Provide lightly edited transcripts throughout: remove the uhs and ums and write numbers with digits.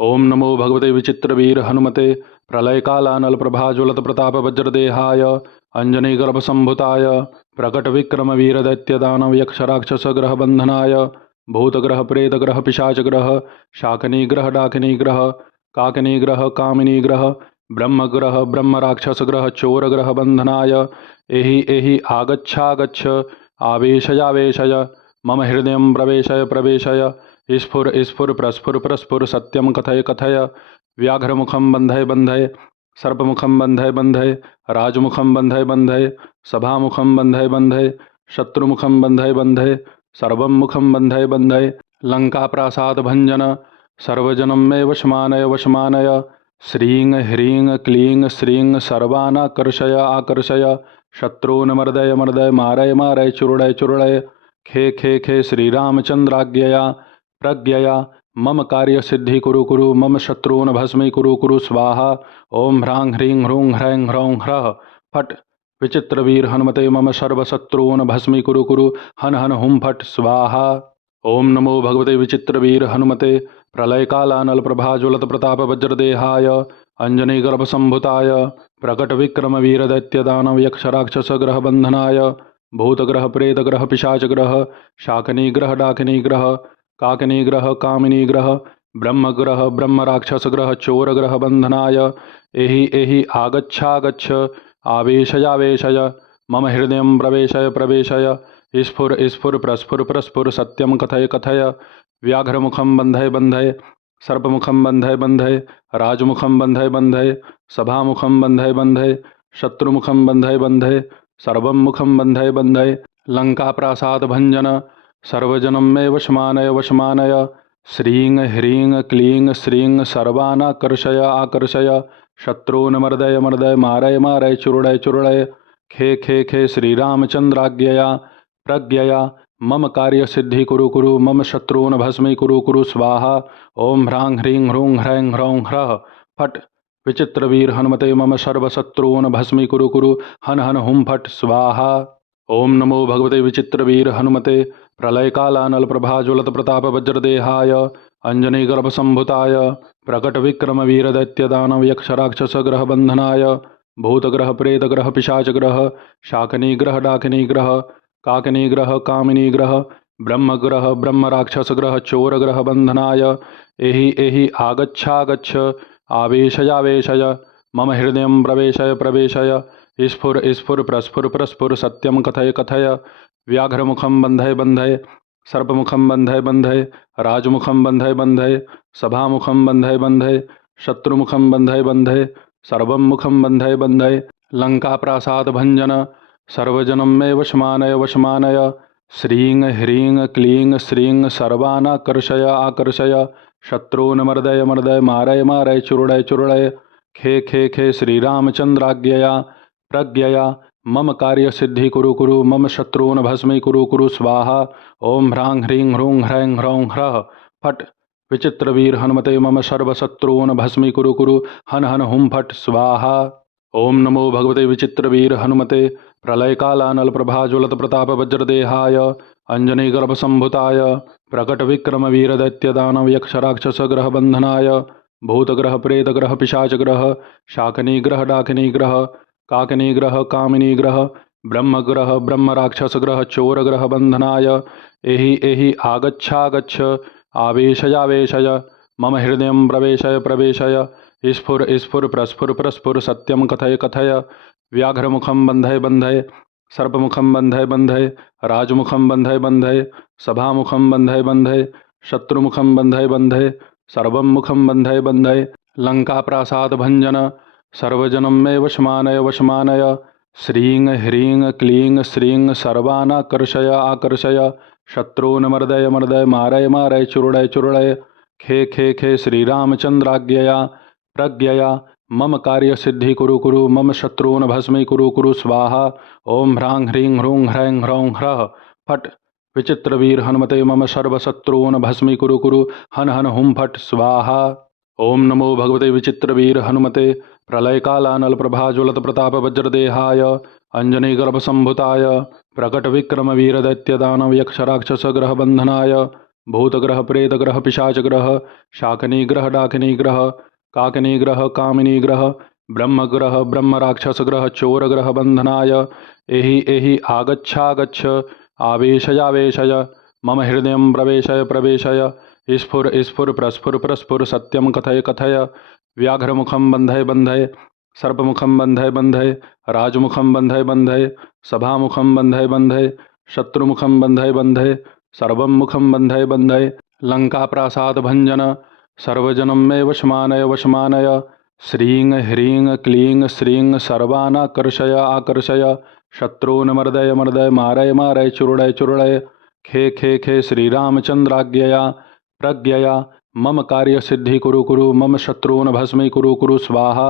ओम नमो भगवते विचित्रवीर हनुमते प्रलयकालानल प्रभाज्वलत प्रताप वज्रदेहाय अंजनीगर्भसंभुताय प्रकट विक्रम वीर दैत्य दानव यक्ष राक्षस ग्रह बंधनाय भूतग्रह प्रेतग्रह पिशाचग्रह शाकनीग्रह डाकिनीग्रह काकनीग्रह कामिनीग्रह ब्रह्मग्रह ब्रह्म राक्षस ग्रह चोरग्रह बंधनाय एहि एहि आगच्छागच्छ आवेशयावेशय मम हृदय प्रवेशय प्रवेशय स्फुर स्फुर प्रस्फुर प्रस्फुर सत्यम कथय कथय व्याघ्रमुखम बंधय बंधय सर्पमुखम बंधय बंधय राजमुखम बंधय बंधय सभामुखम बंधय बंधय शत्रुमुखम बंधय बंधय सर्वं मुखम बंधय बंधय लंका प्रासाद भंजन सर्वजनम मे वशमानय वशमानय श्रीं ह्रीं क्लीं श्रीं सर्वानाकर्षय आकर्षय शत्रून् मर्दय मर्दय मारय मारय चुरुडय चुरुडय खे खे खे श्रीरामचंद्राज्ञया प्रज्ञया मम कार्य सिद्धि कुरु कुरु मम शत्रून् भस्मी कुरु कुरु स्वाहा ओम ह्रां ह्रीं ह्रूं ह्रैं ह्रौं ह्रः फट् विचित्रवीर हनुमते मम सर्वशत्रून् भस्मी कुरु कुरु हन हन हुं फट् स्वाहा। ओम नमो भगवते विचित्रवीर हनुमते प्रलयकालानल प्रभाज्वलत प्रताप वज्रदेहाय अंजनीगर्भसंभुताय प्रकट विक्रम वीर दैत्य दानव यक्ष राक्षस ग्रह बंधनाय भूतग्रह प्रेतग्रह पिशाचग्रह शाकनीग्रह डाकिनीग्रह काकनीग्रह कामिनीग्रह ब्रह्मग्रह ब्रह्म राक्षस ग्रह चोरग्रह बंधनाय एहि एहि आगच्छागच्छ आवेशयावेशय मम हृदय प्रवेशय प्रवेशय स्फुर स्फुर प्रस्फुर प्रस्फुर सत्यम कथय कथय व्याघ्रमुखम बंधय बंधय सर्पमुखम बंधय बंधय राजमुखम बंधय बंधय सभामुखम बंधय बंधय शत्रुमुखम बंधय बंधय सर्वं मुखम बंधय बंधय लंका प्रासाद भंजन सर्वजनम मे वशमानय वशमानय श्रीं ह्रीं क्लीं श्रीं सर्वानाकर्षय आकर्षय शत्रून् मर्दय मर्दय मारय मारय चुरुडय चुरुडय खे खे खे श्रीरामचंद्राज्ञया प्रज्ञया मम कार्य सिद्धि कुरु कुरु मम शत्रून् भस्मी कुरु कुरु स्वाहा ओम ह्रां ह्रीं ह्रूं ह्रैं ह्रौं ह्रः फट् विचित्रवीर हनुमते मम सर्वशत्रून् भस्मी कुरु कुरु हन हन हुं फट् स्वाहा। ओम नमो भगवते विचित्रवीर हनुमते प्रलयकालानल प्रभाज्वलत प्रताप वज्रदेहाय अंजनीगर्भसंभुताय प्रकट विक्रम वीर दैत्य दानव यक्ष राक्षस ग्रह बंधनाय भूतग्रह प्रेतग्रह पिशाचग्रह शाकनीग्रह डाकिनीग्रह काकनीग्रह कामिनीग्रह ब्रह्मग्रह ब्रह्म राक्षस ग्रह चोरग्रह बंधनाय एहि एहि आगच्छागच्छ आवेशयावेशय मम हृदय प्रवेशय प्रवेशय स्फुर स्फुर प्रस्फुर प्रस्फुर सत्यम कथय कथय व्याघ्रमुखम बंधय बंधय सर्पमुखम बंधय बंधय राजमुखम बंधय बंधय सभामुखम बंधय बंधय शत्रुमुखम बंधय बंधय सर्वं मुखम बंधय बंधय लंका प्रासाद भंजन सर्वजनम मे वशमानय वशमानय श्रीं ह्रीं क्लीं श्रीं सर्वानाकर्षय आकर्षय शत्रून् मर्दय मर्दय मारय मारय चुरुडय चुरुडय खे खे खे श्रीरामचंद्राज्ञया प्रज्ञया मम कार्य सिद्धि कुरु कुरु मम शत्रून् भस्मी कुरु कुरु स्वाहा ओम ह्रां ह्रीं ह्रूं ह्रैं ह्रौं ह्रः फट् विचित्रवीर हनुमते मम सर्वशत्रून् भस्मी कुरु कुरु हन हन हुं फट् स्वाहा। ओम नमो भगवते विचित्रवीर हनुमते प्रलयकालानल प्रभाज्वलत प्रताप वज्रदेहाय अंजनीगर्भसंभुताय प्रकट विक्रम वीर दैत्य दानव यक्ष राक्षस ग्रह बंधनाय भूतग्रह प्रेतग्रह पिशाचग्रह शाकनीग्रह डाकिनीग्रह काकनीग्रह कामिनीग्रह ब्रह्मग्रह ब्रह्म राक्षस ग्रह चोरग्रह बंधनाय एहि एहि आगच्छागच्छ आवेशयावेशय मम हृदय प्रवेशय प्रवेशय स्फुर स्फुर प्रस्फुर प्रस्फुर सत्यम कथय कथय व्याघ्रमुखम बंधय बंधय सर्पमुखम बंधय बंधय राजमुखम बंधय बंधय सभामुखम बंधय बंधय शत्रुमुखम बंधय बंधय सर्वं मुखम बंधय बंधय लंका प्रासाद भंजन सर्वजनम मे वशमानय वशमानय श्रीं ह्रीं क्लीं श्रीं सर्वानाकर्षय आकर्षय शत्रून् मर्दय मर्दय मारय मारय चुरुडय चुरुडय खे खे खे श्रीरामचंद्राज्ञया प्रज्ञया मम कार्य सिद्धि कुरु कुरु मम शत्रून् भस्मी कुरु कुरु स्वाहा ओम ह्रां ह्रीं ह्रूं ह्रैं ह्रौं ह्रः फट् विचित्रवीर हनुमते मम सर्वशत्रून् भस्मी कुरु कुरु हन हन हुं फट् स्वाहा। ओम नमो भगवते विचित्रवीर हनुमते प्रलयकालानल प्रभाज्वलत प्रताप वज्रदेहाय अंजनीगर्भसंभुताय प्रकट विक्रम वीर दैत्य दानव यक्ष राक्षस ग्रह बंधनाय भूतग्रह प्रेतग्रह पिशाचग्रह शाकनीग्रह डाकिनीग्रह काकनीग्रह कामिनीग्रह ब्रह्मग्रह ब्रह्म राक्षसग्रह चोरग्रह बंधनाय एहि एहि आगच्छागच्छ आवेशयावेशय मम हृदय प्रवेशय प्रवेशय स्फुर स्फुर प्रस्फुर प्रस्फुर सत्यम कथय कथय व्याघ्रमुखम बंधय बंधय सर्पमुखम बंधय बंधय राजमुखम बंधय बंधय सभामुखम बंधय बंधय शत्रुमुखम बंधय बंधय सर्वं मुखम बंधय बंधय लंका प्रासाद भंजन सर्वजनम मे वशमानय वशमानय श्रीं ह्रीं क्लीं श्रीं सर्वानाकर्षय आकर्षय शत्रून् मर्दय मर्दय मारय मारय चुरुडय चुरुडय खे खे खे श्रीरामचंद्राज्ञया प्रज्ञया मम कार्य सिद्धि कुरु कुरु मम शत्रून् भस्मी कुरु कुरु स्वाहा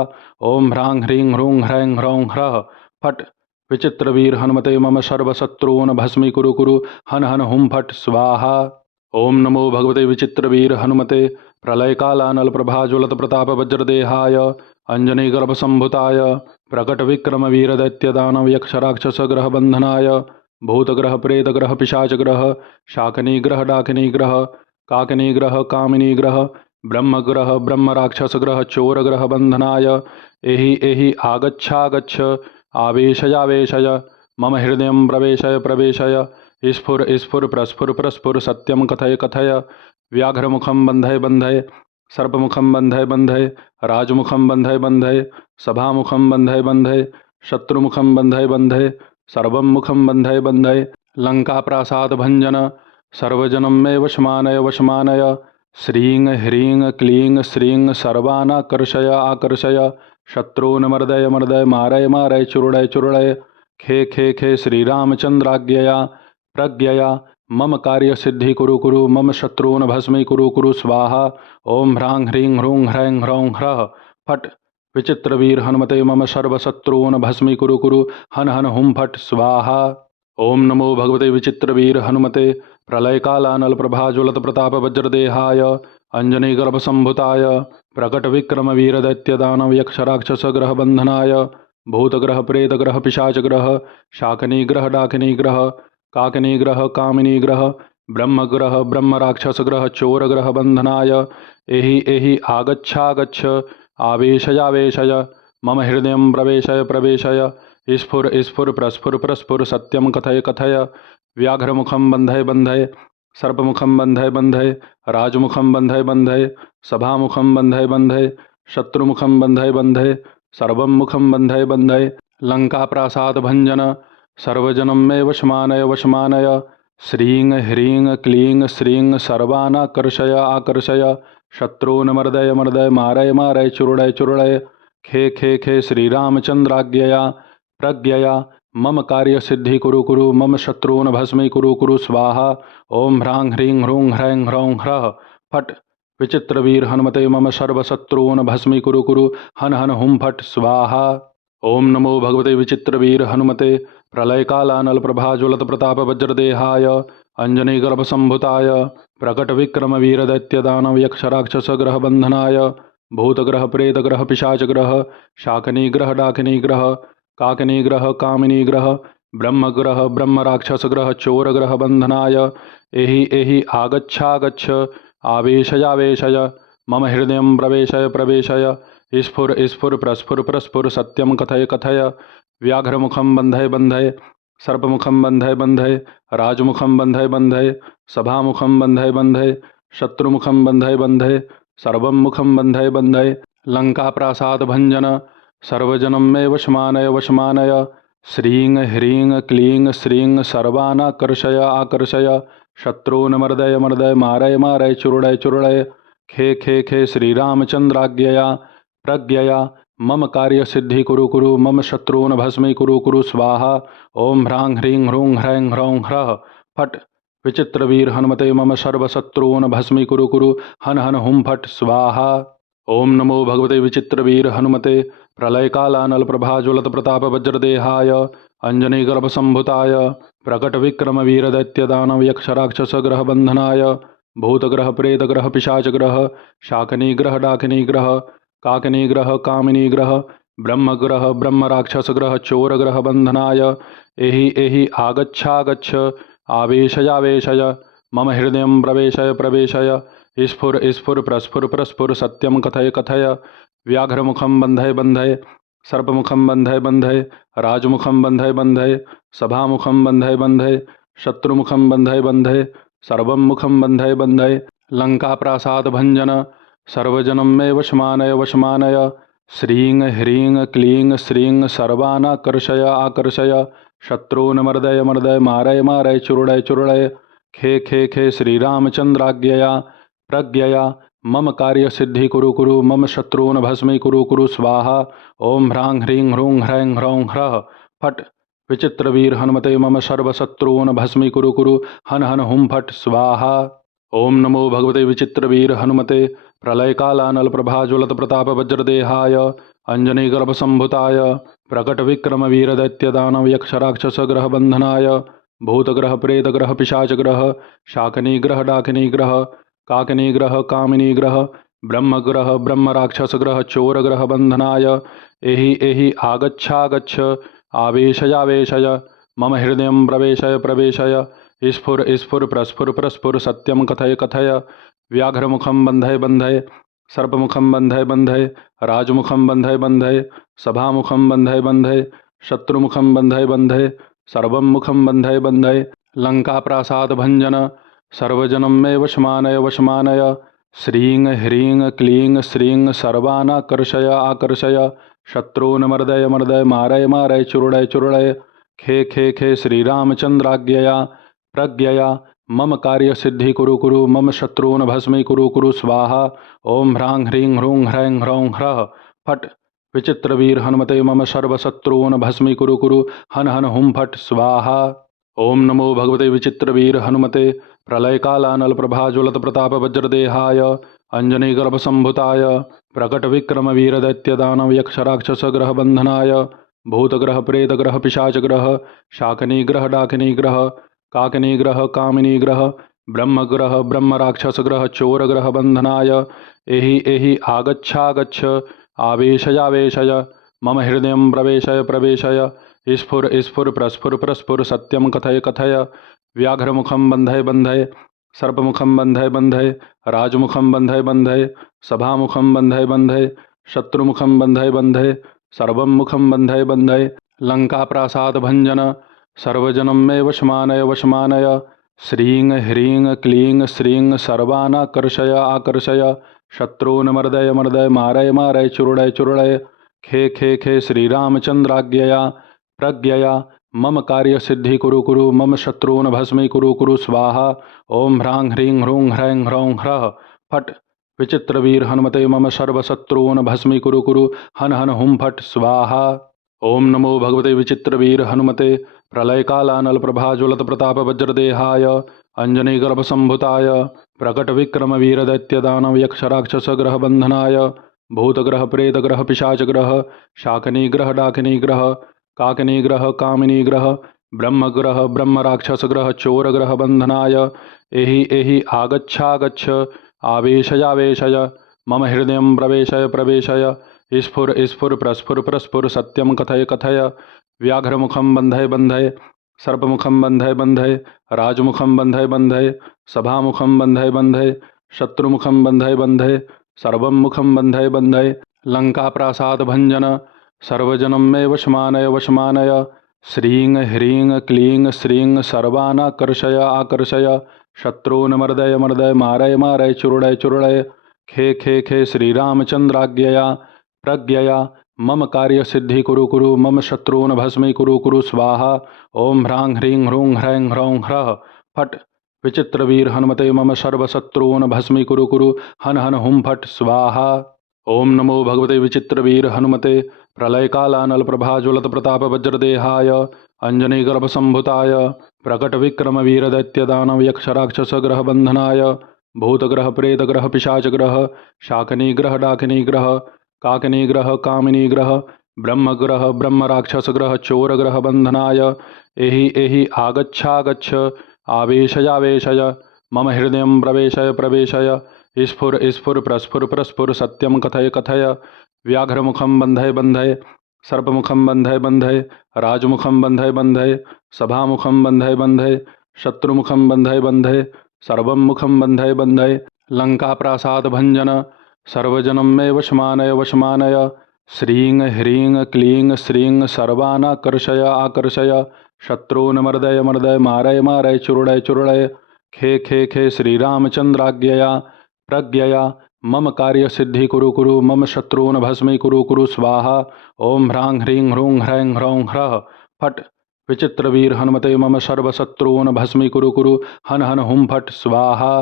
ओम ह्रां ह्रीं ह्रूं ह्रैं ह्रौं ह्रः फट् विचित्रवीर हनुमते मम सर्वशत्रून् भस्मी कुरु कुरु हन हन हुम फट् स्वाहा। ओम नमो भगवते विचित्रवीर हनुमते प्रलयकालानल प्रभाज्वलत प्रताप वज्रदेहाय अंजनीगर्भसंभुताय प्रकट विक्रम वीर दैत्य दानव यक्ष राक्षस ग्रह बंधनाय भूतग्रह प्रेतग्रह पिशाचग्रह शाकनीग्रह डाकिनीग्रह काकिनीग्रह कामिनीग्रह ब्रह्मग्रह ब्रह्म राक्षसग्रह चोरग्रह बंधनाय एहि एहि आगच्छागच्छ आवेशयावेशय मम हृदय प्रवेशय प्रवेशय स्फुर स्फुर प्रस्फुर प्रस्फुर सत्यम कथय कथय व्याघ्रमुखम बंधय बंधय सर्पमुखम बंधय बंधय राजमुखम बंधय बंधय सभामुखम बंधय बंधय शत्रुमुखम बंधय बंधय सर्वं मुखम बंधय बंधय लंका प्रासाद भंजन सर्वजनम मे वशमानय वशमानय श्रीं ह्रीं क्लीं श्रीं सर्वानाकर्षय आकर्षय शत्रून् मर्दय मर्दय मारय मारय चुरुडय चुरुडय खे खे खे श्रीरामचंद्राज्ञया प्रज्ञया मम कार्य सिद्धि कुरु कुरु मम शत्रून् भस्मी कुरु कुरु स्वाहा ओम ह्रां ह्रीं ह्रूं ह्रैं ह्रौं ह्रः फट् विचित्रवीर हनुमते मम सर्वशत्रून् भस्मी कुरु कुरु हन हन हुम फट् स्वाहा। ओम नमो भगवते विचित्रवीर हनुमते प्रलयकालानल प्रभाज्वलत प्रताप वज्रदेहाय अंजनीगर्भसंभुताय प्रकट विक्रम वीर दैत्य दानव यक्ष राक्षस ग्रह बंधनाय भूतग्रह प्रेतग्रह पिशाचग्रह शाकनीग्रह डाकिनीग्रह काकिनीग्रह कामिनीग्रह ब्रह्मग्रह ब्रह्म राक्षसग्रह चोरग्रह बंधनाय एहि एहि आगच्छागच्छ आवेशयावेशय मम हृदय प्रवेशय प्रवेशय स्फुर स्फुर प्रस्फुर प्रस्फुर सत्यम कथय कथय व्याघ्रमुखम बंधय बंधय सर्पमुखम बंधय बंधय राजमुखम बंधय बंधय सभामुखम बंधय बंधय शत्रुमुखम बंधय बंधय सर्वं मुखम बंधय बंधय लंका प्रासाद भंजन सर्वजनम मे वशमानय वशमानय श्रीं ह्रीं क्लीं श्रीं सर्वानाकर्षय आकर्षय शत्रून् मर्दय मर्दय मारय मारय चुरुडय चुरुडय खे खे खे श्रीरामचंद्राज्ञया प्रज्ञया मम कार्य सिद्धि कुरु कुरु मम शत्रून् भस्मी कुरु कुरु स्वाहा ओम ह्रां ह्रीं ह्रूं ह्रैं ह्रौं ह्रः फट् विचित्रवीर हनुमते मम सर्वशत्रून् भस्मी कुरु कुरु हन हन हुम फट् स्वाहा। ओम नमो भगवते विचित्रवीर हनुमते प्रलयकालानल प्रभाज्वलत प्रताप वज्रदेहाय अंजनीगर्भसंभुताय प्रकट विक्रम वीर दैत्य दानव यक्ष राक्षस ग्रह बंधनाय भूतग्रह प्रेतग्रह पिशाचग्रह शाकनीग्रह डाकिनीग्रह काकिनीग्रह कामिनीग्रह ब्रह्मग्रह ब्रह्म राक्षसग्रह चोरग्रह बंधनाय एहि एहि आगच्छागच्छ आवेशयावेशय मम हृदय प्रवेशय प्रवेशय स्फुर स्फुर प्रस्फुर प्रस्फुर सत्यम कथय कथय व्याघ्रमुखम बंधय बंधय सर्पमुखम बंधय बंधय राजमुखम बंधय बंधय सभामुखम बंधय बंधय शत्रुमुखम बंधय बंधय सर्वं मुखम बंधय बंधय लंका प्रासाद भंजन सर्वजनम मे वशमानय वशमानय श्रीं ह्रीं क्लीं श्रीं सर्वानाकर्षय आकर्षय शत्रून् मर्दय मर्दय मारय मारय चुरुडय चुरुडय खे खे खे श्रीरामचंद्राज्ञया प्रज्ञया मम कार्य सिद्धि कुरु कुरु मम शत्रून् भस्मी कुरु कुरु स्वाहा ओम ह्रां ह्रीं ह्रूं ह्रैं ह्रौं ह्रः फट् विचित्रवीर हनुमते मम सर्वशत्रून् भस्मी कुरु कुरु हन हन हुम फट् स्वाहा। ओम नमो भगवते विचित्रवीर हनुमते प्रलयकालानल प्रभाज्वलत प्रताप वज्रदेहाय अंजनीगर्भसंभुताय प्रकट विक्रम वीर दैत्य दानव यक्ष राक्षस ग्रह बंधनाय भूतग्रह प्रेतग्रह पिशाचग्रह शाकनीग्रह डाकिनीग्रह काकिनीग्रह कामिनीग्रह ब्रह्मग्रह ब्रह्म राक्षसग्रह चोरग्रह बंधनाय एहि एहि आगच्छागच्छ आवेशयावेशय मम हृदयं प्रवेशय प्रवेशय स्फुर स्फुर प्रस्फुर प्रस्फुर सत्यं कथय कथय व्याघ्रमुखं बन्धय बन्धय सर्पमुखं बन्धय बन्धय राजमुखं बन्धय बन्धय सभामुखं बन्धय बन्धय शत्रुमुखं बन्धय बन्धय सर्वं मुखं बन्धय बन्धय लङ्काप्रासादभञ्जन सर्वजनं मे वशमानय वशमानय श्रीं ह्रीं क्लीं श्रीं सर्वानाकर्षय आकर्षय शत्रून् मर्दय मर्दय मारय मारय चूर्णय चूर्णय खे खे खे श्रीरामचन्द्राज्ञया प्रज्ञया मम कार्यसिद्धि कुरु कुरु मम शत्रून् भस्मी कुरु कुरु स्वाहा ओं ह्रां ह्रीं ह्रूं ह्रैं ह्रौं ह्रः फट् विचित्रवीर हनुमते मम सर्वशत्रून् भस्मी कुरु कुरु हन हन हुं फट् स्वाहा। ओम नमो भगवते विचित्रवीर हनुमते प्रलयकालानल प्रभाज्वलत प्रताप वज्रदेहाय अंजनीगर्भसंभुताय प्रकट विक्रम वीर दैत्य दानव यक्ष राक्षस ग्रह बंधनाय भूतग्रह प्रेतग्रह पिशाचग्रह शाकनीग्रह डाकिनीग्रह काकिनीग्रह कामिनीग्रह ब्रह्मग्रह ब्रह्म राक्षस ग्रह चोर ग्रह बंधनाय एहि एहि आगच्छागच्छ आवेशयावेशय मम हृदय प्रवेशय प्रवेशय स्फुर स्फुर प्रस्फुर प्रस्फुर सत्यम कथय कथय व्याघ्रमुखं बन्धय बन्धय सर्पमुखं बन्धय बन्धय राजमुखं बन्धय बन्धय सभामुखं बन्धय बन्धय शत्रुमुखं बन्धय बन्धय सर्वं मुखं बन्धय बन्धय लङ्काप्रासादभञ्जन सर्वजनं मे वशमानय वशमानय श्रीं ह्रीं क्लीं श्रीं सर्वानाकर्षय आकर्षय शत्रून् मर्दय मर्दय मारय मारय चूर्णय चूर्णय खे खे खे श्रीरामचन्द्राज्ञया प्रज्ञया मम कार्यसिद्धि कुरु कुरु मम शत्रून् भस्मी कुरु कुरु स्वाहा ओं ह्रां ह्रीं ह्रूं ह्रैं ह्रौं ह्रः फट् विचित्रवीर हनुमते मम सर्वशत्रून् भस्मी कुरु कुरु हन हन हुं फट् स्वाहा। ओम नमो भगवते विचित्रवीर हनुमते प्रलयकालानल प्रभाज्वलत प्रताप वज्रदेहाय अंजनीगर्भसंभुताय प्रकट विक्रम वीर दैत्य दानव यक्ष राक्षस ग्रह बंधनाय भूतग्रह प्रेतग्रह पिशाचग्रह शाकनीग्रह डाकिनीग्रह काकिनीग्रह कामिनीग्रह ब्रह्मग्रह ब्रह्म राक्षस ग्रह चोर ग्रह बंधनाय एहि एहि आगच्छागच्छ आवेशयावेशय मम हृदय प्रवेशय प्रवेशय स्फुर स्फुर प्रस्फुर प्रस्फुर सत्यम कथय कथय व्याघ्रमुखं बन्धय बन्धय सर्पमुखं बन्धय बन्धय राजमुखं बन्धय बन्धय सभामुखं बन्धय बन्धय शत्रुमुखं बन्धय बन्धय सर्वं मुखं बन्धय बन्धय लङ्काप्रासादभञ्जन सर्वजनं मे वशमानय वशमानय श्रीं ह्रीं क्लीं श्रीं सर्वानाकर्षय आकर्षय शत्रून् मर्दय मर्दय मारय मारय चूर्णय चूर्णय खे खे खे श्रीरामचन्द्राज्ञया प्रज्ञया मम कार्यसिद्धि कुरु कुरु मम शत्रून् भस्मी कुरु कुरु स्वाहा ओं ह्रां ह्रीं ह्रूं ह्रैं ह्रौं ह्रः फट् विचित्रवीर हनुमते मम सर्वशत्रून् भस्मी कुरु कुरु हन हन हुं फट् स्वाहा। ओम नमो भगवते विचित्रवीर हनुमते प्रलयकालानल प्रभाज्वलत प्रताप वज्रदेहाय अंजनीगर्भसंभुताय प्रकट विक्रम वीर दैत्य दानव यक्ष राक्षस ग्रह बंधनाय भूतग्रह प्रेतग्रह पिशाचग्रह शाकनीग्रह डाकिनीग्रह काकिनीग्रह कामिनीग्रह ब्रह्मग्रह ब्रह्म राक्षस ग्रह चोर ग्रह बंधनाय एहि एहि आगच्छागच्छ आवेशयावेशय मम हृदय प्रवेशय प्रवेशय स्फुर स्फुर प्रस्फुर प्रस्फुर सत्यम कथय कथय व्याघ्रमुखं बन्धय बन्धय सर्पमुखं बन्धय बन्धय राजमुखं बन्धय बन्धय सभामुखं बन्धय बन्धय शत्रुमुखं बन्धय बन्धय सर्वं मुखं बन्धय बन्धय लङ्काप्रासादभञ्जन सर्वजनं मे वशमानय वशमानय श्रीं ह्रीं क्लीं श्रीं सर्वानाकर्षय आकर्षय शत्रून् मर्दय मर्दय मारय मारय चूर्णय चूर्णय खे खे खे श्रीरामचन्द्राज्ञया प्रज्ञया मम कार्यसिद्धि कुरु कुरु मम शत्रून् भस्मी कुरु कुरु स्वाहा ओं ह्रां ह्रीं ह्रूं ह्रैं ह्रौं ह्रः फट् विचित्रवीर हनुमते मम सर्वशत्रून् भस्मी कुरु कुरु हन हन हुं फट् स्वाहा। ओम नमो भगवते विचित्रवीर हनुमते प्रलयकालानल प्रभाज्वलत प्रताप वज्रदेहाय अंजनीगर्भसंभुताय प्रकट विक्रम वीर दैत्य दानव यक्ष राक्षस ग्रह बंधनाय भूतग्रह प्रेतग्रह पिशाचग्रह शाकनीग्रह डाकिनीग्रह काकिनीग्रह कामिनीग्रह ब्रह्मग्रह ब्रह्म राक्षस ग्रह चोर ग्रह बंधनाय एहि एहि आगच्छागच्छ आवेशयावेशय मम हृदय प्रवेशय प्रवेशय स्फुर स्फुर प्रस्फुर प्रस्फुर सत्यम कथय कथय व्याघ्रमुखं बन्धय बन्धय सर्पमुखं बन्धय बन्धय राजमुखं बन्धय बन्धय सभामुखं बन्धय बन्धय शत्रुमुखं बन्धय बन्धय सर्वं मुखं बन्धय बन्धय लङ्काप्रासादभञ्जन सर्वजनं मे वशमानय वशमानय श्रीं ह्रीं क्लीं श्रीं सर्वानाकर्षय आकर्षय शत्रून् मर्दय मर्दय मारय मारय चूर्णय चूर्णय खे खे खे श्रीरामचन्द्राज्ञया प्रज्ञया मम कार्यसिद्धि कुरु कुरु मम शत्रून् भस्मी कुरु कुरु स्वाहा। ओं ह्रां ह्रीं ह्रूं ह्रैं ह्रौं ह्रः फट् विचित्रवीर हनुमते मम सर्वशत्रून् भस्मी कुरु कुरु हन हन हुं फट् स्वाहा।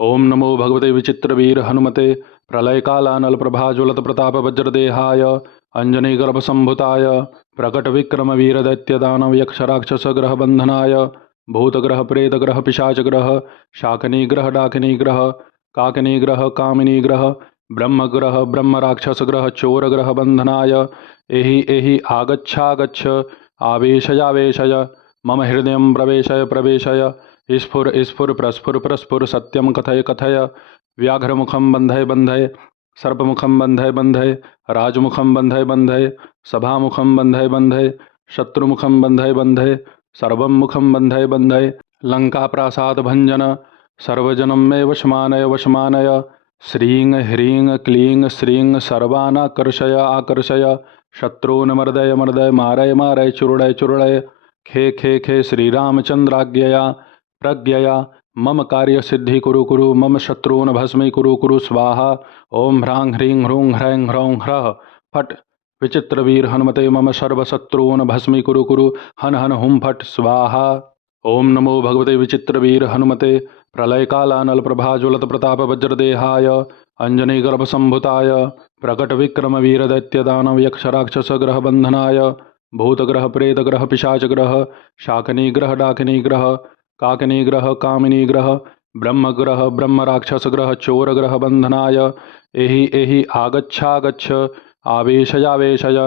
ओम नमो भगवते विचित्रवीर हनुमते प्रलयकालानल प्रभाज्वलत प्रताप वज्रदेहाय अंजनीगर्भसंभुताय प्रकटविक्रम वीरदैत्यदानव यक्षराक्षसग्रह बंधनाय भूतग्रह प्रेतग्रह पिशाचग्रह शाकनीग्रह डाकिनीग्रह काकिनीग्रह कामिनीग्रह ब्रह्मग्रह ब्रह्मराक्षसग्रह चोरग्रह बंधनाय एहि एहि आगच्छागच्छ आवेशयावेशय मम हृदय प्रवेशय प्रवेशय स्फुर स्फुर प्रस्फुर प्रस्फुर सत्यम कथय कथय व्याघ्रमुखम बंधय बंधय सर्पमुखम बंधय बंधय राजमुखम बंधय बंधय सभामुखम बंधय बंधय शत्रुमुखम बंधय बंधय सर्वं मुखम बंधय बंधय लंकाप्रासाद भंजन सर्वजनं मे वशमानय वशमानय श्रीं ह्रीं क्लीं श्रीं सर्वानाकर्षय आकर्षय शत्रून् मर्दय मर्दय मारय मारय चूर्णय चूर्णय खे खे खे श्रीरामचन्द्राज्ञया प्रज्ञया मम कार्यसिद्धि कुरु कुरु मम शत्रून् भस्मी कुरु कुरु स्वाहा। ओं ह्रां ह्रीं ह्रूं ह्रैं ह्रौं ह्रः फट् विचित्रवीर हनुमते मम सर्वशत्रून् भस्मी कुरु कुरु हन हन हुं फट् स्वाहा। ओं नमो भगवते विचित्रवीर हनुमते प्रलयकालानल प्रभाज्वलत प्रताप वज्रदेहाय अंजनीगर्भसंभुताय प्रकटविक्रम वीरदैत्यदानव यक्षराक्षसग्रह बंधनाय भूतग्रह प्रेतग्रह पिशाचग्रह शाकनीग्रह डाकिनीग्रह काकिनीग्रह कामिनीग्रह ब्रह्मग्रह ब्रह्मराक्षसग्रह चोरग्रह बंधनाय एहि एहि आगच्छागच्छ आवेशयावेशय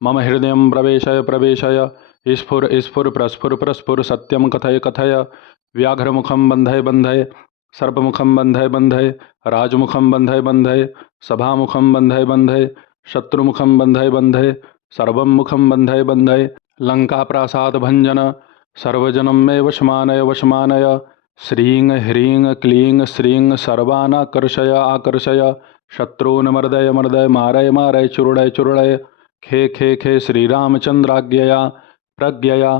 मम हृदय प्रवेशय प्रवेशय स्फुर स्फुर प्रस्फुर प्रस्फुर सत्यम कथय कथय व्याघ्रमुखम बंधय बंधय सर्पमुखम बंधय बंधय राजमुखम बंधय बंधय सभामुखम बंधय बंधय शत्रुमुखम बंधय बंधय सर्वं मुखम बंधय बंधय लंकाप्रासाद भंजन सर्वजनं मे वशमानय वशमानय श्रीं ह्रीं क्लीं श्रीं सर्वानाकर्षय आकर्षय शत्रून् मर्दय मर्दय मारय मारय चूर्णय चूर्णय खे खे खे श्रीरामचन्द्राज्ञया प्रज्ञया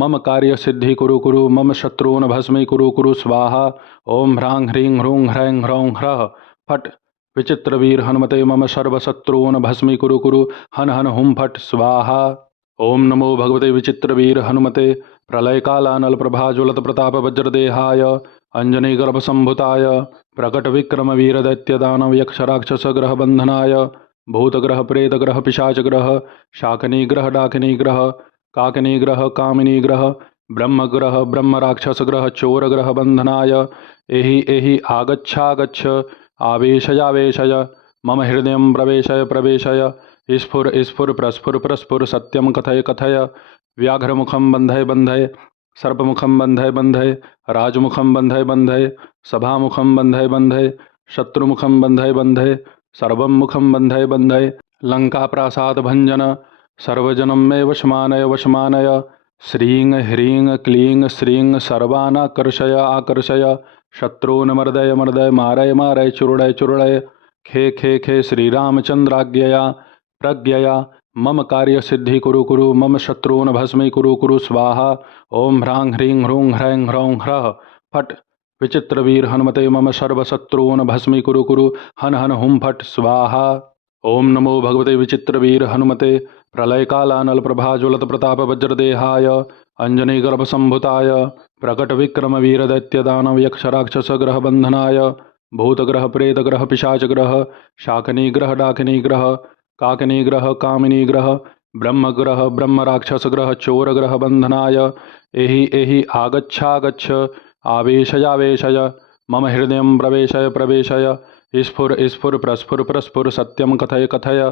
मम कार्यसिद्धि कुरु कुरु मम शत्रून् भस्मी कुरु कुरु स्वाहा। ओं ह्रां ह्रीं ह्रूं ह्रैं ह्रौं ह्रः फट् विचित्रवीर हनुमते मम सर्वशत्रून् भस्मी कुरु कुरु हन हन हुं फट् स्वाहा। ओं नमो भगवते विचित्रवीर हनुमते प्रलयकालानल प्रभाज्वलत प्रताप वज्रदेहाय अंजनीगर्भसंभुताय प्रकटविक्रम वीरदैत्यदानव यक्षराक्षसग्रह बंधनाय भूतग्रह प्रेतग्रह पिशाचग्रह शाकनीग्रह डाकिनीग्रह काकिनीग्रह कामिनीग्रह ब्रह्मग्रह ब्रह्मराक्षसग्रह चोरग्रह बंधनाय एहि एहि आगच्छागच्छ आवेशयावेशय मम हृदय प्रवेशय प्रवेशय स्फुर स्फुर प्रस्फुर प्रस्फुर सत्यम कथय कथय व्याघ्रमुखम बंधय बंधय सर्पमुखम बंधय बंधय राजमुखम बंधय बंधय सभामुखम बंधय बंधय शत्रुमुखम बंधय बंधय सर्वं मुखम बंधय बंधय लंकाप्रासाद भंजन सर्वजनं मे वशमानय वशमानय श्रीं ह्रीं क्लीं श्रीं सर्वानाकर्षय आकर्षय शत्रून् मर्दय मर्दय मारय मारय चूर्णय चूर्णय खे खे खे श्रीरामचन्द्राज्ञया प्रज्ञया मम कार्यसिद्धि कुरु कुरु मम शत्रून् भस्मी कुरु कुरु स्वाहा। ओं ह्रां ह्रीं ह्रूं ह्रैं ह्रौं ह्रः फट् विचित्रवीर हनुमते मम सर्वशत्रून् भस्मी कुरु कुरु हन हन हुं फट् स्वाहा। ओं नमो भगवते विचित्रवीर हनुमते प्रलयकालानल प्रभाज्वलत प्रताप वज्रदेहाय अंजनीगर्भसंभुताय प्रकटविक्रम वीरदैत्यदानव यक्षराक्षसग्रह बंधनाय भूतग्रह प्रेतग्रह पिशाचग्रह शाकनीग्रह डाकिनीग्रह काकिनीग्रह कामिनीग्रह ब्रह्मग्रह ब्रह्मराक्षसग्रह चोरग्रह बंधनाय एहि एहि आगच्छागच्छ आवेशयावेशय मम हृदय प्रवेशय प्रवेशय स्फुर स्फुर प्रस्फुर प्रस्फुर सत्यम कथय कथय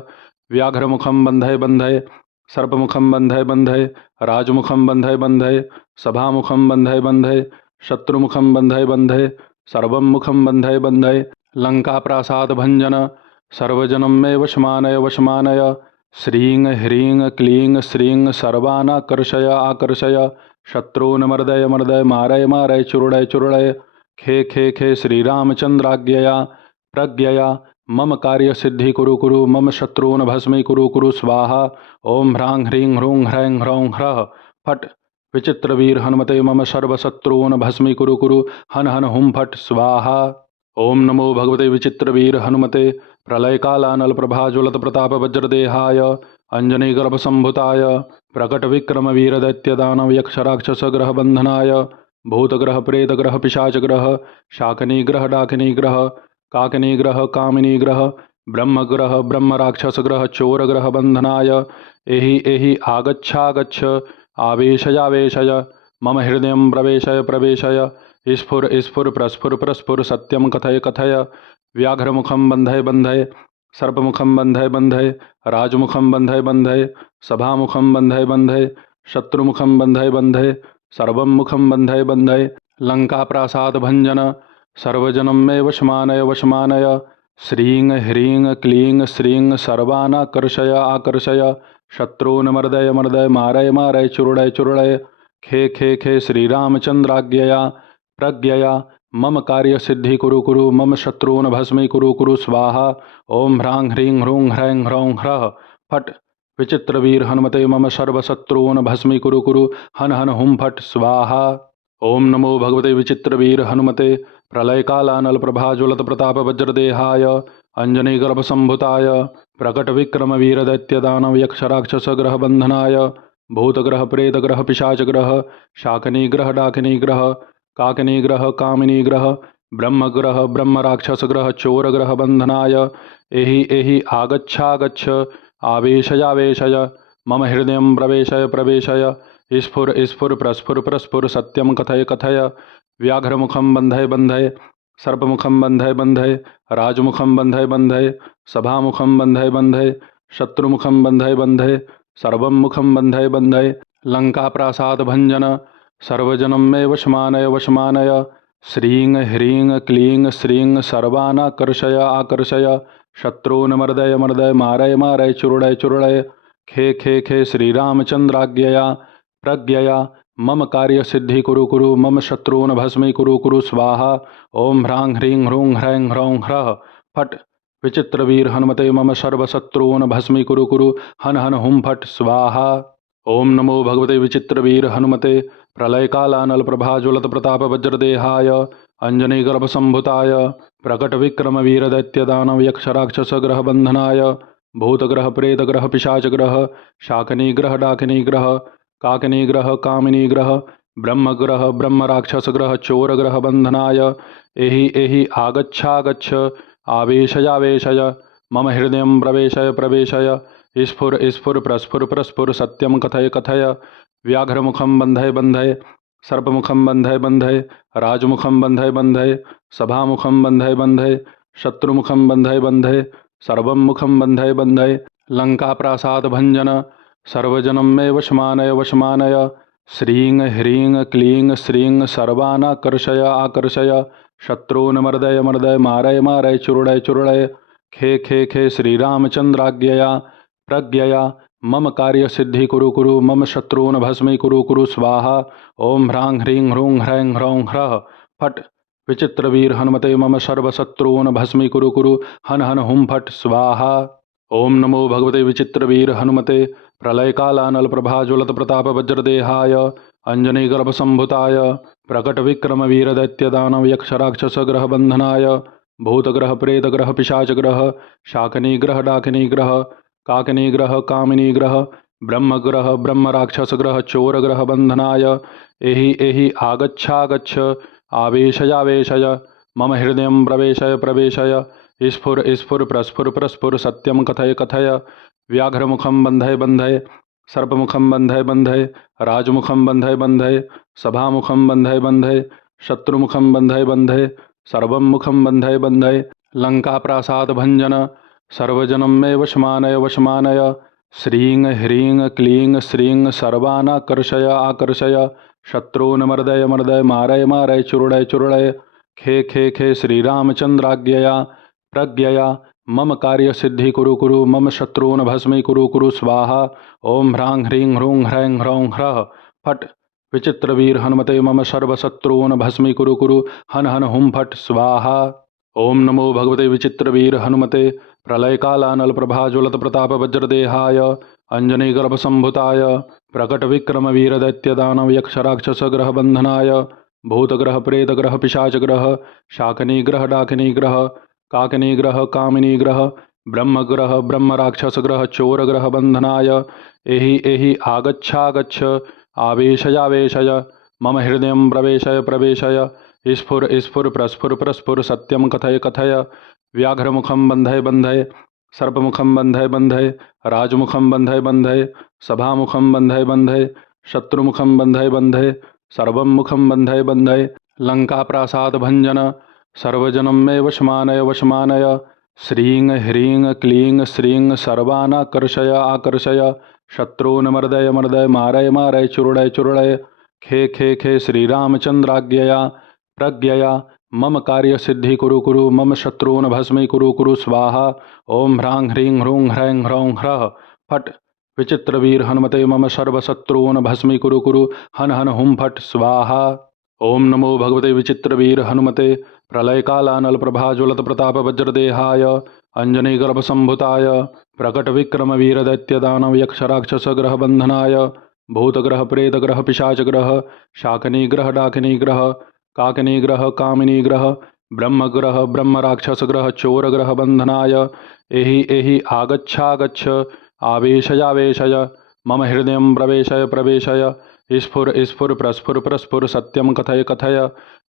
व्याघ्रमुखम बंधय बंधय सर्पमुखम बंधय बंधय राजमुखम बंधय बंधय सभामुखम बंधय बंधय शत्रुमुखम बंधय बंधय सर्वं मुखम बंधय बंधय लंकाप्रासाद भंजन सर्वजनं मे वशमानय वशमानय श्रीं ह्रीं क्लीं श्रीं सर्वानाकर्षय आकर्षय शत्रून् मर्दय मर्दय मारय मारय चूर्णय चूर्णय खे खे खे श्रीरामचन्द्राज्ञया प्रज्ञया मम कार्यसिद्धि कुरु कुरु मम शत्रून् भस्मी कुरु कुरु स्वाहा। ओम ह्रां ह्रीं ह्रूं ह्रैं ह्रौं ह्रः फट् विचित्रवीर हनुमते मम सर्वशत्रून् भस्मी कुरु कुरु हन हन हुं फट् स्वाहा। ओम नमो भगवते विचित्रवीर हनुमते प्रलयकालानल प्रभाज्वलत प्रताप वज्रदेहाय अंजनीगर्भसंभुताय प्रकटविक्रम वीरदैत्यदानव यक्षराक्षसग्रह बंधनाय भूतग्रह प्रेतग्रह पिशाचग्रह शाकनीग्रह डाकिनीग्रह काकनीग्रह कामिनीग्रह ब्रह्मग्रह ब्रह्मराक्षसग्रह चोरग्रह बंधनाय एहि एहि आगच्छागच्छ आवेशयावेशय मम हृदय प्रवेशय प्रवेशय स्फुर स्फुर प्रस्फुर प्रस्फुर सत्यम कथय कथय व्याघ्रमुखम बंधय बंधय सर्पमुखम बंधय बंधय राजमुखम बंधय बंधय सभामुखम बंधय बंधय शत्रुमुखम बंधय बंधय सर्वं मुखम बंधय बंधय लंका प्रासाद भंजन सर्वजनम मे वशमानय वशमानय श्रीं ह्रीं क्लीं श्रीं सर्वानाकर्षय आकर्षय शत्रून् मर्दय मर्दय मारय मारय चुरुडय चुरुडय खे खे खे श्रीरामचन्द्राज्ञया प्रज्ञया मम कार्यसिद्धि कुरु कुरु मम शत्रून् भस्मी कुरु कुरु स्वाहा। ओम ह्रां ह्रीं ह्रूं ह्रैं ह्रौं ह्रः फट् विचित्रवीर हनुमते मम सर्वशत्रून् भस्मी कुरु कुरु हन हन हुं फट् स्वाहा। ओम नमो भगवते विचित्रवीर हनुमते प्रलयकालानल प्रभाज्वलत प्रताप वज्रदेहाय अंजनीगर्भसंभुताय प्रकटविक्रम वीरदैत्यदानव यक्षराक्षसग्रह बंधनाय भूतग्रह प्रेतग्रह पिशाचग्रह शाकनीग्रह डाकिनीग्रह काकनीग्रह कामिनीग्रह ब्रह्मग्रह ब्रह्मराक्षसग्रह चोरग्रह बंधनाय एहि एहि आगच्छागच्छ आवेशयावेशय मम हृदय प्रवेशय प्रवेशय स्फुर स्फुर प्रस्फुर प्रस्फुर सत्यम कथय कथय व्याघ्रमुखम बंधय बंधय सर्पमुखम बंधय बंधय राजमुखम बंधय बंधय सभामुखम बंधय बंधय शत्रुमुखम बंधय बंधय सर्वं मुखम बंधय बंधय लंका प्रासाद भंजन सर्वजनम मे वशमानय वशमानय श्रीं ह्रीं क्लीं श्रीं सर्वानाकर्षय आकर्षय शत्रून् मर्दय मर्दय मारय मारय चुरुडय चुरुडय खे खे खे श्रीरामचन्द्राज्ञया प्रज्ञया मम कार्यसिद्धि कुरु कुरु मम शत्रून् भस्मी कुरु कुरु स्वाहा। ओम ह्रां ह्रीं ह्रूं ह्रैं ह्रौं ह्रः फट् विचित्रवीर हनुमते मम सर्वशत्रून् भस्मी कुरु कुरु हन हन हुं फट् स्वाहा। ओम नमो भगवते विचित्रवीर हनुमते प्रलयकालानल प्रभाज्वलत प्रताप वज्रदेहाय अंजनीगर्भसंभुताय प्रकटविक्रम वीरदैत्यदानव यक्षराक्षसग्रह बंधनाय भूतग्रह प्रेतग्रह पिशाचग्रह शाकनीग्रह डाकिनीग्रह काकनीग्रह कामिनीग्रह ब्रह्मग्रह ब्रह्मराक्षसग्रह चोरग्रह बंधनाय एहि एहि आगच्छागच्छ आवेशयावेशय मम हृदय प्रवेशय प्रवेशय स्फुर स्फुर प्रस्फुर प्रस्फुर सत्यम कथय कथय व्याघ्रमुखम बंधय बंधय सर्पमुखम बंधय बंधय राजमुखम बंधय बंधय सभामुखम बंधय बंधय शत्रुमुखम बंधय बंधय सर्वं मुखम बंधय बंधय लंका प्रासाद भंजन सर्वजनम मे वशमानय वशमानय श्रीं ह्रीं क्लीं श्रीं सर्वानाकर्षय आकर्षय शत्रून् मर्दय मर्दय मारय मारय चुरुडय चुरुडय खे खे खे श्रीरामचन्द्राज्ञया प्रज्ञया मम कार्यसिद्धि कुरु कुरु मम शत्रून् भस्मी कुरु कुरु स्वाहा। ओम ह्रां ह्रीं ह्रूं ह्रैं ह्रौं ह्रः फट् विचित्रवीर हनुमते मम सर्वशत्रून् भस्मी कुरु कुरु हन हन हुं फट् स्वाहा। ओम नमो भगवते विचित्रवीर हनुमते प्रलयकालानल प्रभाज्वलत प्रताप वज्रदेहाय अंजनीगर्भसंभुताय प्रकटविक्रम वीरदैत्यदानव यक्षराक्षसग्रह बंधनाय भूतग्रह प्रेतग्रह पिशाचग्रह शाकनीग्रह डाकिनीग्रह काकनीग्रह कामिनीग्रह ब्रह्मग्रह ब्रह्मराक्षसग्रह चोरग्रह बंधनाय एहि एहि आगच्छागच्छ आवेशयावेशय मम हृदय प्रवेशय प्रवेशय स्फुर स्फुर प्रस्फुर प्रस्फुर सत्यम कथय कथय व्याघ्रमुखम बंधय बंधय सर्पमुखम बंधय बंधय राजमुखम बंधय बंधय सभामुखम बंधय बंधय शत्रुमुखम बंधय बंधय सर्वं मुखम बंधय बंधय लंका प्रासाद भंजन सर्वजनम मे वशमानय वशमानय श्रीं ह्रीं क्लीं श्रीं सर्वानाकर्षय आकर्षय शत्रून् मर्दय मर्दय मारय मारय चुरुडय चुरुडय खे खे खे श्रीरामचन्द्राज्ञया प्रज्ञया मम कार्यसिद्धि कुरु कुरु मम शत्रून् भस्मी कुरु कुरु स्वाहा। ओम ह्रां ह्रीं ह्रूं ह्रैं ह्रौं ह्रः फट् विचित्रवीर हनुमते मम सर्वशत्रून् भस्मीकुरु कुरु हन हन हुं फट् स्वाहा। ओम नमो भगवते विचित्रवीर हनुमते प्रलयकालानल प्रभाज्वलत प्रताप वज्रदेहाय अंजनीगर्भसंभुताय प्रकटविक्रम वीरदैत्यदानव यक्षराक्षसग्रह बंधनाय भूतग्रह प्रेतग्रह पिशाचग्रह शाकनीग्रह डाकिनीग्रह काकनीग्रह कामिनीग्रह ब्रह्मग्रह ब्रह्मराक्षसग्रह चोरग्रह बंधनाय एहि एहि आगच्छागच्छ आवेशयावेशय मम हृदय प्रवेशय प्रवेशय स्फुर स्फुर प्रस्फुर प्रस्फुर सत्यम कथय कथय व्याघ्रमुखम बंधय बंधय सर्पमुखम बंधय बंधय राजमुखम बंधय बंधय सभामुखम बंधय बंधय शत्रुमुखम बंधय बंधय सर्वं मुखम बंधय बंधय लंका प्रासाद भंजन सर्वजनम मे वशमानय वशमानय श्रीं ह्रीं क्लीं श्रीं सर्वानाकर्षय आकर्षय शत्रून् मर्दय मर्दय मारय मारय चुरुडय चुरुडय खे खे खे श्रीरामचंद्राज्ञया प्रज्ञया मम कार्य सिद्धि कुरु कुरु मम शत्रून् भस्मी कुरु कुरु स्वाहा। ओम ह्रां ह्रीं ह्रूं ह्रैं ह्रौं ह्रः फट् विचित्रवीर हनुमते मम सर्वशत्रून् भस्मी कुरु कुरु हन हन हुं फट् स्वाहा। ओम नमो भगवते विचित्रवीर हनुमते प्रलयकालानल प्रभाज्वलत प्रताप वज्रदेहाय अंजनीगर्भसंभुताय प्रकटविक्रम वीरदैत्यदानव यक्षराक्षसग्रह बंधनाय भूतग्रह प्रेतग्रह पिशाचग्रह शाकनीग्रह डाकिनीग्रह काकनीग्रह कामिनीग्रह ब्रह्मग्रह ब्रह्मराक्षसग्रह चोरग्रह बंधनाय एहि एहि आगच्छागच्छ आवेशयावेशय मम हृदय प्रवेशय प्रवेशय स्फुर स्फुर प्रस्फुर प्रस्फुर सत्यम कथय कथय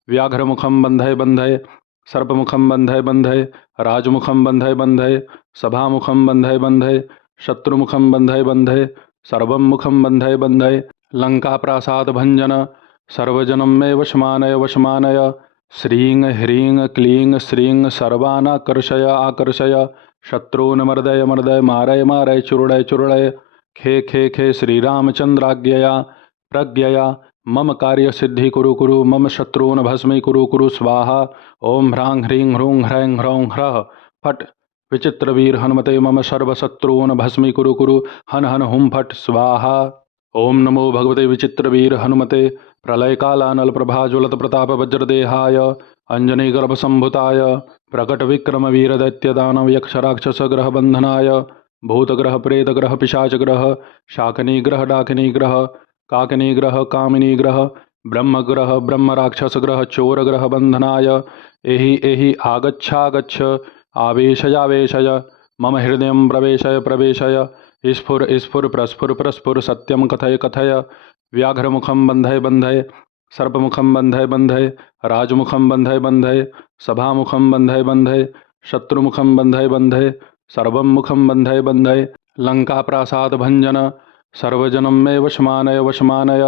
व्याघ्रमुखम बंधय बंधय सर्पमुखम बंधय बंधय राजमुखम बंधय बंधय सभामुखम बंधय बंधय शत्रुमुखम बंधय बंधय सर्वं मुखम बंधय बंधय लंका प्रासाद भंजन सर्वजनम मे वशमानय वशमानय श्रीं ह्रीं क्लीं श्रीं सर्वानाकर्षय आकर्षय शत्रून् मर्दय मर्दय मारय मारय चुरुडय चुरुडय खे खे खे श्रीरामचंद्राज्ञया प्रज्ञया मम कार्य सिद्धि कुरु कुरु मम शत्रून् भस्मी कुरु कुरु स्वाहा। ओम ह्रां ह्रीं ह्रूं ह्रैं ह्रौं ह्रः फट् विचित्रवीर हनुमते मम सर्वशत्रून् भस्मी कुरु कुरु हन हन हुं फट् स्वाहा। ओम नमो भगवते विचित्रवीर हनुमते प्रलयकालानल प्रभाज्वलत प्रताप वज्रदेहाय अंजनीगर्भसंभुताय प्रकटविक्रम वीरदैत्यदानव यक्षराक्षसग्रह बंधनाय भूतग्रह प्रेतग्रह पिशाचग्रह शाकनीग्रह डाकिनीग्रह काकनीग्रह कामिनीग्रह ब्रह्मग्रह ब्रह्मराक्षसग्रह चोरग्रह बंधनाय एहि एहि आगच्छागच्छ आवेशयावेशय मम हृदय प्रवेशय प्रवेशय स्फुर स्फुर प्रस्फुर प्रस्फुर सत्यम कथय कथय व्याघ्रमुखम बंधय बंधय सर्पमुखम बंधय बंधय राजमुखम बंधय बंधय सभामुखम बंधय बंधय शत्रुमुखम बंधय बंधय सर्वं मुखम बंधय बंधय लंका प्रासाद भंजन सर्वजनम मे वशमानय वशमानय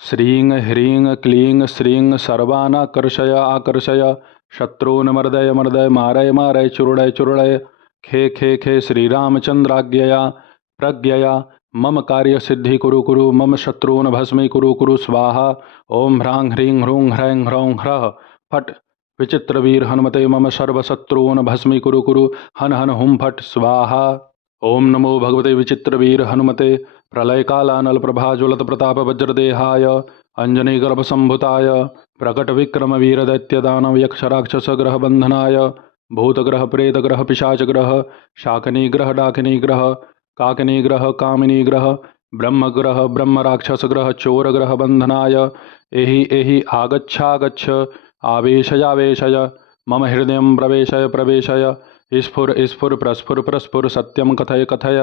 श्रीं ह्रीं क्लीं श्रीं सर्वानाकर्षय आकर्षय शत्रून् मर्दय मर्दय मारय मारय चुरुडय चुरुडय खे खे खे श्रीरामचंद्राज्ञया प्रज्ञया मम कार्य सिद्धि कुरु कुरु मम शत्रून् भस्मी कुरु कुरु स्वाहा। ओम ह्रां ह्रीं ह्रूं ह्रैं ह्रौं ह्रः फट् विचित्रवीर हनुमते मम सर्वशत्रून् भस्मी कुरु कुरु हन हन हुं फट् स्वाहा। ओम नमो भगवते विचित्रवीर हनुमते प्रलयकालानल प्रभाज्वलत प्रताप वज्रदेहाय अंजनीगर्भसंभुताय प्रकटविक्रम वीरदैत्यदानव यक्षराक्षसग्रह बंधनाय भूतग्रह प्रेतग्रह पिशाचग्रह शाकनीग्रह डाकिनीग्रह काकनीग्रह कामिनीग्रह ब्रह्मग्रह ब्रह्मराक्षसग्रह चोरग्रह बंधनाय एहि एहि आगच्छागच्छ आवेशयावेशय मम हृदय प्रवेशय प्रवेशय स्फुर स्फुर प्रस्फुर प्रस्फुर सत्यम कथय कथय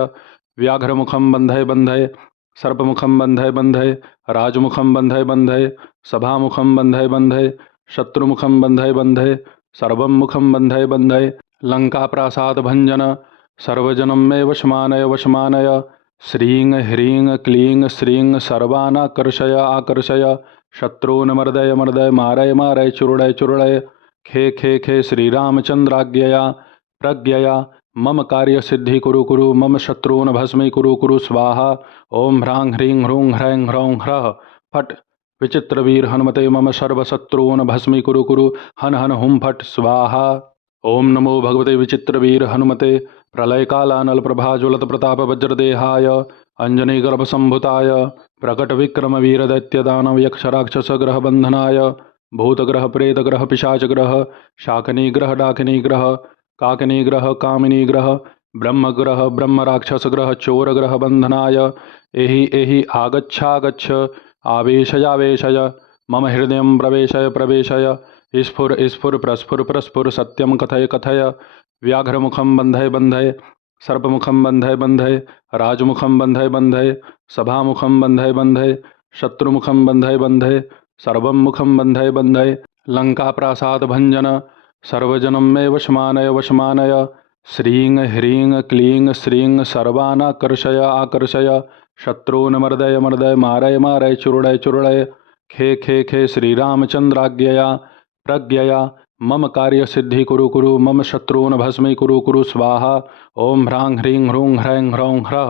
व्याघ्रमुखम बंधय बंधय सर्पमुखम बंधय बंधय राजमुखम बंधय बंधय सभामुखम बंधय बंधय शत्रुमुखम बंधय बंधय सर्वं मुखम बंधय बंधय लंका प्रासाद भंजन सर्वजनम मे वशमानय वशमानय श्रीं ह्रीं क्लीं श्रीं सर्वानाकर्षय आकर्षय शत्रून् मर्दय मर्दय मारय मारय चुरुडय चुरुडय खे खे खे श्रीरामचंद्राज्ञया प्रज्ञया मम कार्य सिद्धि कुरु कुरु मम शत्रून् भस्मी कुरु कुरु स्वाहा। ओम ह्रां ह्रीं ह्रूं ह्रैं ह्रौं ह्रः फट् विचित्रवीर हनुमते मम सर्वशत्रून् भस्मी कुरु कुरु हन हन हुं फट् स्वाहा। ओम नमो भगवते विचित्रवीर हनुमते प्रलयकालानल प्रभाज्वलत प्रताप वज्रदेहाय अंजनीगर्भसम्भुताय प्रकटविक्रमवीरदैत्यदानवयक्षराक्षसग्रहबन्धनाय भूतग्रहप्रेतग्रहपिशाचग्रह शाकिनीग्रह डाकिनीग्रह काकिनीग्रह कामिनीग्रह ब्रह्मग्रह ब्रह्मराक्षसग्रह चोरग्रहबन्धनाय एहि एहि आगच्छागच्छ आवेशयावेशय मम हृदयं प्रवेशय प्रवेशय स्फुर स्फुर प्रस्फुर प्रस्फुर सत्यं कथय कथय व्याघ्रमुखं बन्धय बन्धय सर्पमुखं बन्धय बन्धय राजमुखं बन्धय बन्धय सभामुखं बन्धय बन्धय शत्रुमुखं बन्धय बन्धय सर्वं मुखं बन्धय बन्धय लङ्काप्रासादभञ्जन सर्वजनं मे वशमानय वशमानय श्रीं ह्रीं क्लीं श्रीं सर्वानाकर्षय आकर्षय शत्रून् मर्दय मर्दय मारय मारय चूर्णय चूर्णय खे खे खे श्रीरामचन्द्राज्ञया प्रज्ञया मम कार्यसिद्धि कुरु कुरु मम शत्रून् भस्मी कुरु कुरु स्वाहा ओं ह्रां ह्रीं ह्रूं ह्रैं ह्रौं ह्रः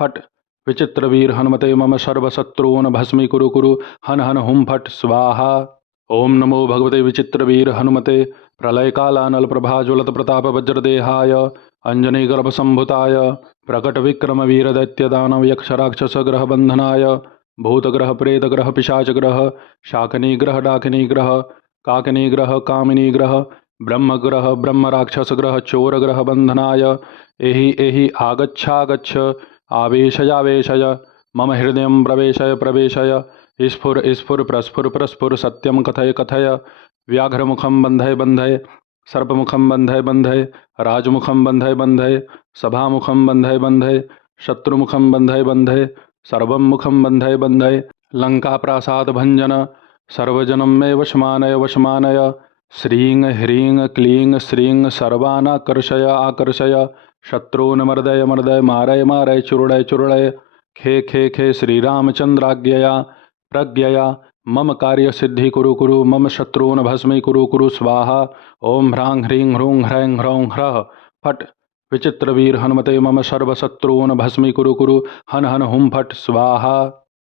फट् विचित्रवीर हनुमते मम सर्वशत्रून् भस्मी कुरु कुरु हन हन हुं फट् स्वाहा। ओं नमो भगवते विचित्रवीर हनुमते प्रलयकालानलप्रभाज्वलतप्रतापवज्रदेहाय अंजनीगर्भसम्भुताय प्रकटविक्रमवीरदैत्यदानवयक्षराक्षसग्रहबन्धनाय भूतग्रहप्रेतग्रहपिशाचग्रह शाकिनीग्रह डाकिनीग्रह काकिनीग्रह कामिनीग्रह ब्रह्मग्रह ब्रह्मराक्षसग्रह चोरग्रहबन्धनाय एहि एहि आगच्छागच्छ आवेशयावेशय मम हृदयं प्रवेशय प्रवेशय स्फुर स्फुर प्रस्फुर प्रस्फुर सत्यं कथय कथय व्याघ्रमुखं बन्धय बन्धय सर्पमुखं बन्धय बन्धय राजमुखं बन्धय बन्धय सभामुखं बन्धय बन्धय शत्रुमुखं बन्धय बन्धय सर्वं मुखं बन्धय बन्धय लङ्काप्रासादभञ्जन सर्वजनं मे वशमानय वशमानय श्रीं ह्रीं क्लीं श्रीं सर्वानाकर्षय आकर्षय शत्रून् मर्दय मर्दय मारय मारय चूर्णय चूर्णय खे खे खे श्रीरामचन्द्राज्ञया प्रज्ञया मम कार्यसिद्धि कुरु कुरु मम शत्रून् भस्मी कुरु कुरु स्वाहा ओं ह्रां ह्रीं ह्रूं ह्रैं ह्रौं ह्रः फट् विचित्रवीर हनुमते मम सर्वशत्रून् भस्मी कुरु कुरु हन हन हुं फट् स्वाहा।